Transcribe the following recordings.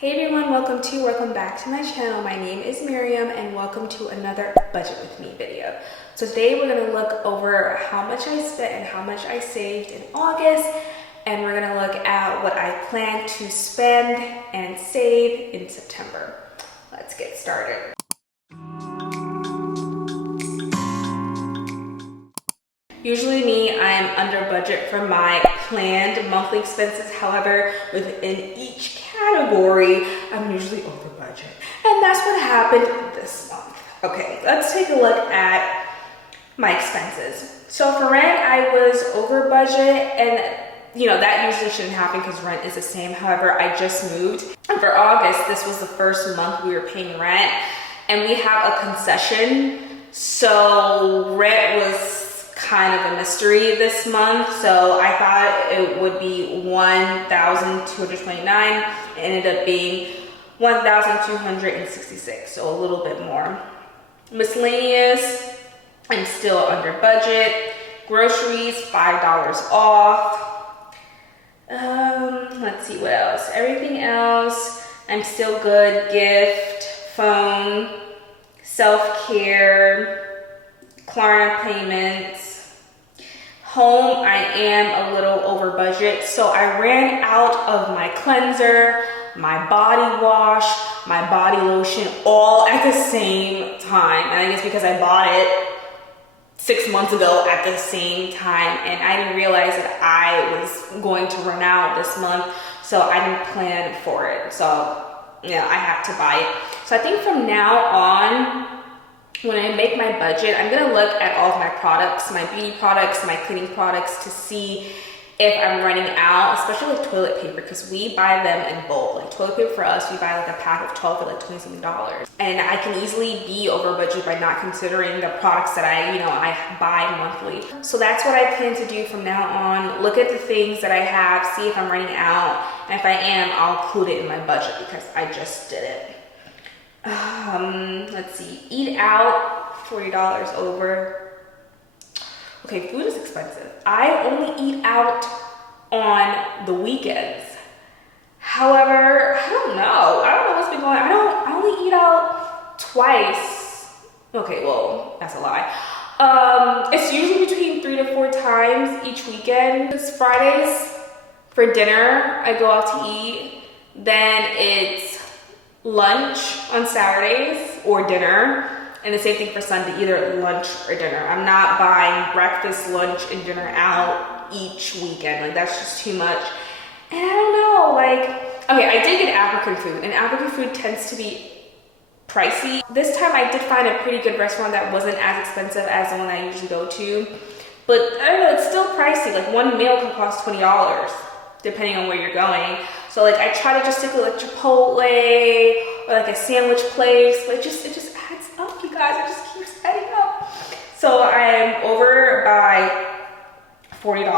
Hey everyone, welcome back to my channel. My name is Miriam and welcome to another Budget With Me video. So today we're gonna look over how much I spent and how much I saved in August, and we're gonna look at what I plan to spend and save in September. Let's get started. Usually me, I'm under budget for my planned monthly expenses. However, within each category, I'm usually over budget. And that's what happened this month. Okay, let's take a look at my expenses. So for rent, I was over budget, and that usually shouldn't happen because rent is the same. However, I just moved. And for August, this was the first month we were paying rent, and we have a concession. So rent was kind of a mystery this month, so I thought it would be $1,229. It ended up being $1,266, so a little bit more. Miscellaneous, I'm still under budget. Groceries, $5 off. Let's see what else. Everything else, I'm still good. Gift, phone, self-care, Klarna payments. Home, I am a little over budget, so I ran out of my cleanser, my body wash, my body lotion, all at the same time. And I guess because I bought it 6 months ago at the same time, and I didn't realize that I was going to run out this month, so I didn't plan for it. So I have to buy it. So I think from now on, when I make my budget, I'm gonna look at all of my products, my beauty products, my cleaning products, to see if I'm running out, especially with toilet paper, because we buy them in bulk. Like toilet paper for us, we buy like a pack of 12 for like $20-something. And I can easily be over budget by not considering the products that I buy monthly. So that's what I plan to do from now on. Look at the things that I have, see if I'm running out. And if I am, I'll include it in my budget because I just did it. Let's see, eat out, $40 over. Okay, food is expensive. I only eat out on the weekends. However, I don't know what's been going on. I only eat out twice. Okay, well, that's a lie. It's usually between 3 to 4 times each weekend. It's Fridays for dinner, I go out to eat. Then it's lunch on Saturdays or dinner, and the same thing for Sunday, either lunch or dinner. I'm not buying breakfast, lunch, and dinner out each weekend. Like, that's just too much. And I don't know, okay, I did get African food, and African food tends to be pricey. This time I did find a pretty good restaurant that wasn't as expensive as the one I usually go to, but I don't know, it's still pricey. Like, one meal can cost $20 depending on where you're going. So I try to just stick with Chipotle or a sandwich place, but it just adds up, you guys. It just keeps adding up. So I'm over by $40.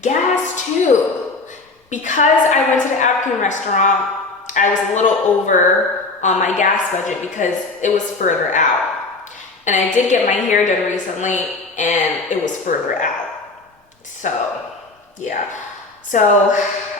Gas too. Because I went to the African restaurant, I was a little over on my gas budget because it was further out. And I did get my hair done recently, and it was further out. So yeah. So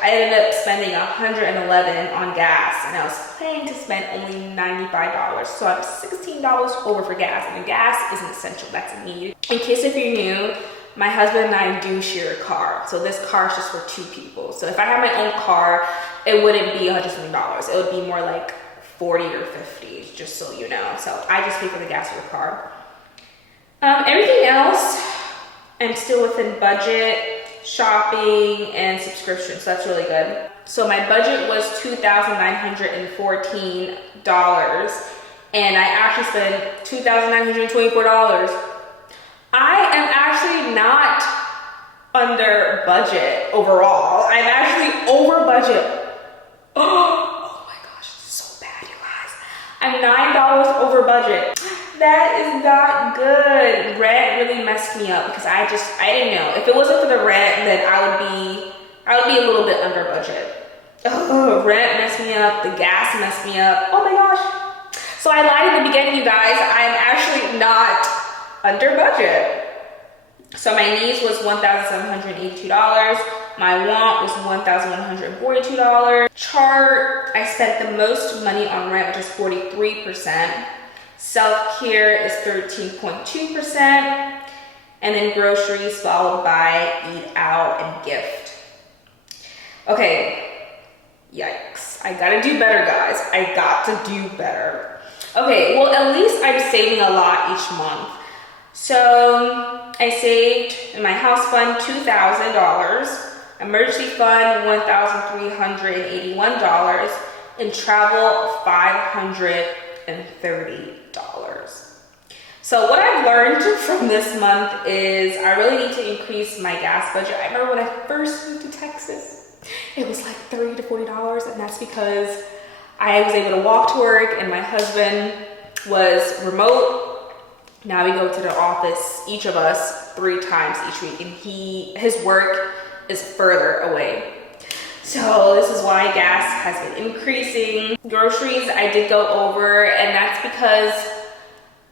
I ended up spending $111 on gas, and I was planning to spend only $95. So I'm $16 over for gas, and gas isn't essential, that's a need. In case if you're new, my husband and I do share a car. So this car is just for 2 people. So if I had my own car, it wouldn't be $100-something. It would be more like 40 or 50, just so you know. So I just pay for the gas for the car. Everything else, I'm still within budget. Shopping and subscriptions, so that's really good. So my budget was $2,914, and I actually spent $2,924. I am actually not under budget overall. I'm actually over budget. Oh my gosh, this is so bad, you guys. I'm $9 over budget. That is not good. Rent really messed me up because I didn't know. If it wasn't for the rent, then I would be a little bit under budget. Rent messed me up. The gas messed me up. Oh my gosh. So I lied in the beginning, you guys. I'm actually not under budget. So my needs was $1,782. My want was $1,142. Chart, I spent the most money on rent, which is 43%. Self-care is 13.2%. And then groceries followed by eat out and gift. Okay, yikes. I gotta do better, guys. I got to do better. Okay, well, at least I'm saving a lot each month. So I saved in my house fund $2,000, emergency fund $1,381, and travel $530. So what I've learned from this month is I really need to increase my gas budget. I remember when I first moved to Texas, it was like $30 to $40, and that's because I was able to walk to work and my husband was remote. Now we go to the office, each of us, 3 times each week, and his work is further away. So this is why gas has been increasing. Groceries, I did go over, and that's because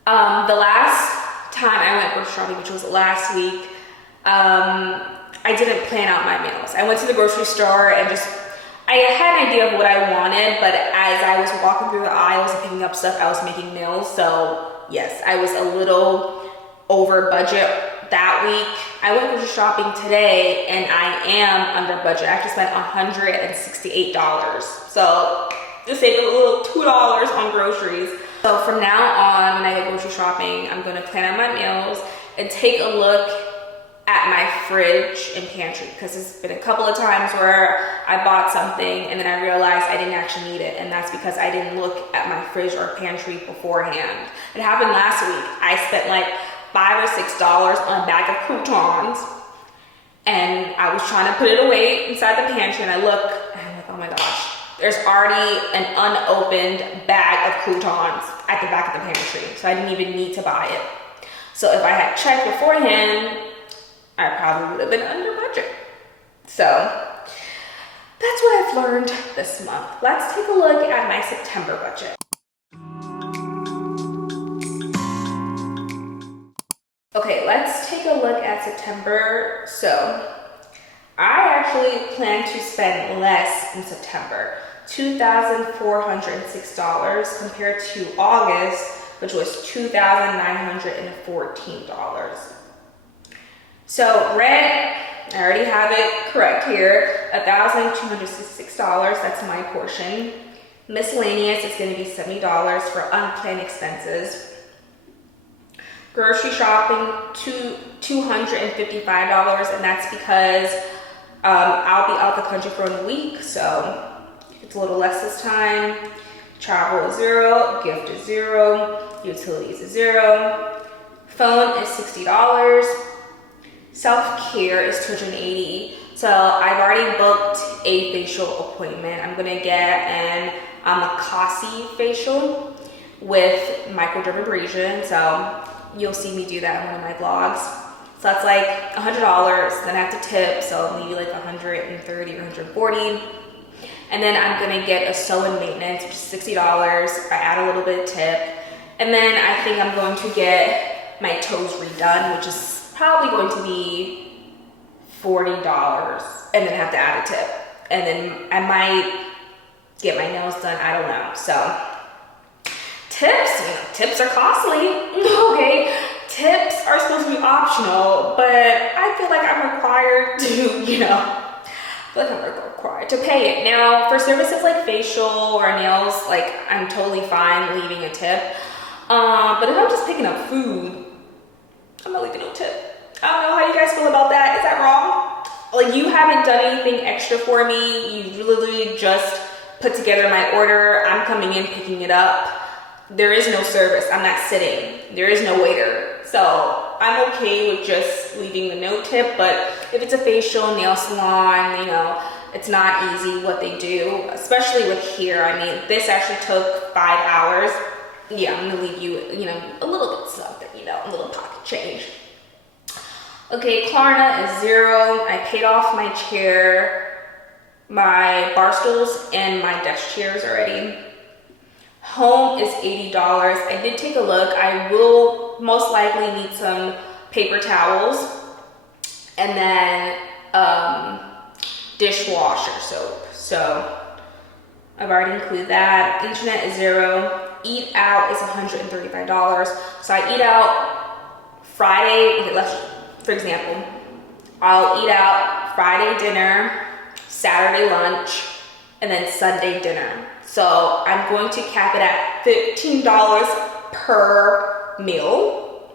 the last time I went grocery shopping, which was last week, I didn't plan out my meals. I went to the grocery store and I had an idea of what I wanted, but as I was walking through the aisles and picking up stuff, I was making meals. So yes, I was a little over budget that week. I went grocery shopping today and I am under budget. I actually spent $168. So just saved a little $2 on groceries. So from now on, when I go grocery shopping, I'm gonna plan out my meals and take a look at my fridge and pantry, because there's been a couple of times where I bought something and then I realized I didn't actually need it, and that's because I didn't look at my fridge or pantry beforehand. It happened last week. I spent like $5 or $6 on a bag of croutons, and I was trying to put it away inside the pantry, and I look and I'm like, oh my gosh, there's already an unopened bag of croutons at the back of the pantry, so I didn't even need to buy it. So if I had checked beforehand, I probably would have been under budget. So that's what I've learned this month. Let's take a look at my September budget. Okay, let's take a look at September. So I actually plan to spend less in September, $2,406 compared to August, which was $2,914. So rent, I already have it correct here, $1,266, that's my portion. Miscellaneous is gonna be $70 for unplanned expenses. Grocery shopping, $255, and that's because I'll be out the country for a week, so it's a little less this time. Travel is $0, gift is $0, utilities is $0. Phone is $60. Self-care is $280. So I've already booked a facial appointment. I'm gonna get an Amakasi facial with microdermabrasion. So you'll see me do that in one of my vlogs. So that's like $100. Then I have to tip, so maybe like $130 or $140. And then I'm gonna get a sew-in maintenance, which is $60. I add a little bit of tip. And then I think I'm going to get my toes redone, which is probably going to be $40, and then have to add a tip. And then I might get my nails done, I don't know. So tips, tips are costly, okay? Tips are supposed to be optional, but I feel like I'm required to, required to pay it. Now, for services like facial or nails, like I'm totally fine leaving a tip. But if I'm just picking up food, I'm not leaving no tip. I don't know how you guys feel about that. Is that wrong? Like, you haven't done anything extra for me. You literally just put together my order. I'm coming in, picking it up. There is no service. I'm not sitting. There is no waiter. So I'm okay with just leaving the no tip. But if it's a facial, nail salon, it's not easy what they do, especially with hair. I mean, this actually took 5 hours. Yeah, I'm gonna leave you, a little bit something, a little pocket change. Okay, Klarna is $0. I paid off my chair, my bar stools, and my desk chairs already. Home is $80. I did take a look. I will most likely need some paper towels. And then dishwasher soap. So I've already included that. Internet is $0. Eat out is $135. So I eat out Friday, okay, for example, I'll eat out Friday dinner, Saturday lunch, and then Sunday dinner. So I'm going to cap it at $15 per meal.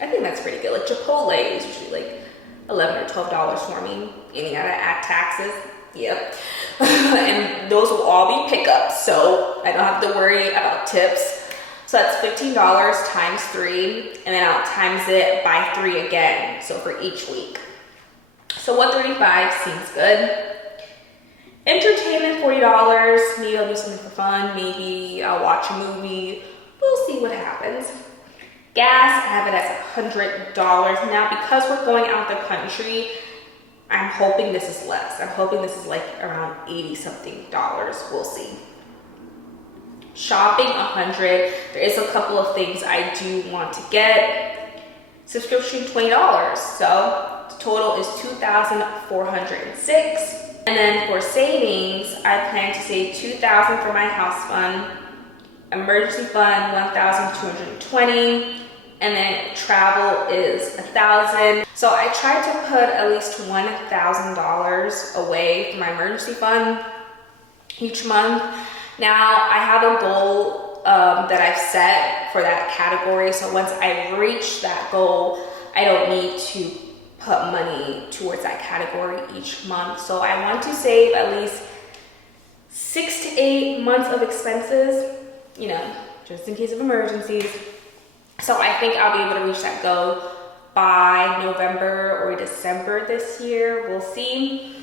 I think that's pretty good. Like Chipotle is usually like $11 or $12 for me. And you gotta add taxes. Yep. And those will all be pickups, so I don't have to worry about tips. So that's $15 times 3, and then I'll times it by 3 again, so for each week. So $135 seems good. Entertainment, $40. Maybe I'll do something for fun. Maybe I'll watch a movie. We'll see what happens. Gas, I have it as $100. Now, because we're going out the country, I'm hoping this is less. I'm hoping this is like around 80 something dollars. We'll see. Shopping, $100. There is a couple of things I do want to get. Subscription, $20. So the total is $2,406. And then for savings, I plan to save $2,000 for my house fund, emergency fund, $1,220. And then travel is $1,000. So I try to put at least $1,000 away for my emergency fund each month. Now I have a goal that I've set for that category. So once I reach that goal, I don't need to put money towards that category each month. So I want to save at least 6 to 8 months of expenses, you know, just in case of emergencies. So I think I'll be able to reach that goal by November or December this year. We'll see.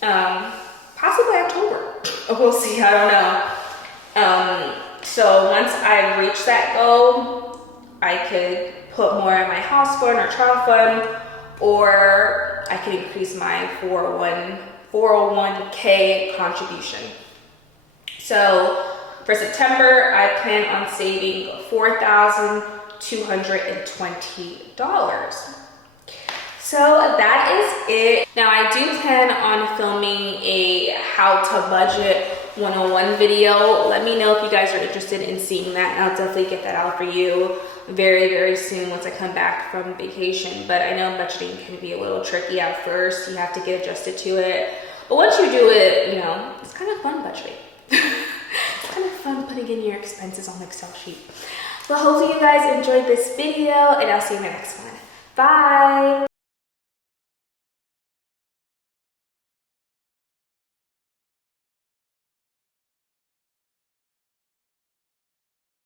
Possibly October. We'll see. I don't know. So once I reach that goal, I could put more in my house fund or child fund, or I could increase my 401k contribution. So for September, I plan on saving $4,220. So that is it. Now I do plan on filming a how to budget 101 video. Let me know if you guys are interested in seeing that, and I'll definitely get that out for you very, very soon once I come back from vacation. But I know budgeting can be a little tricky at first. You have to get adjusted to it. But once you do it, you know, it's kind of fun budgeting. It's kind of fun putting in your expenses on an Excel sheet. But hopefully you guys enjoyed this video, and I'll see you in the next one. Bye!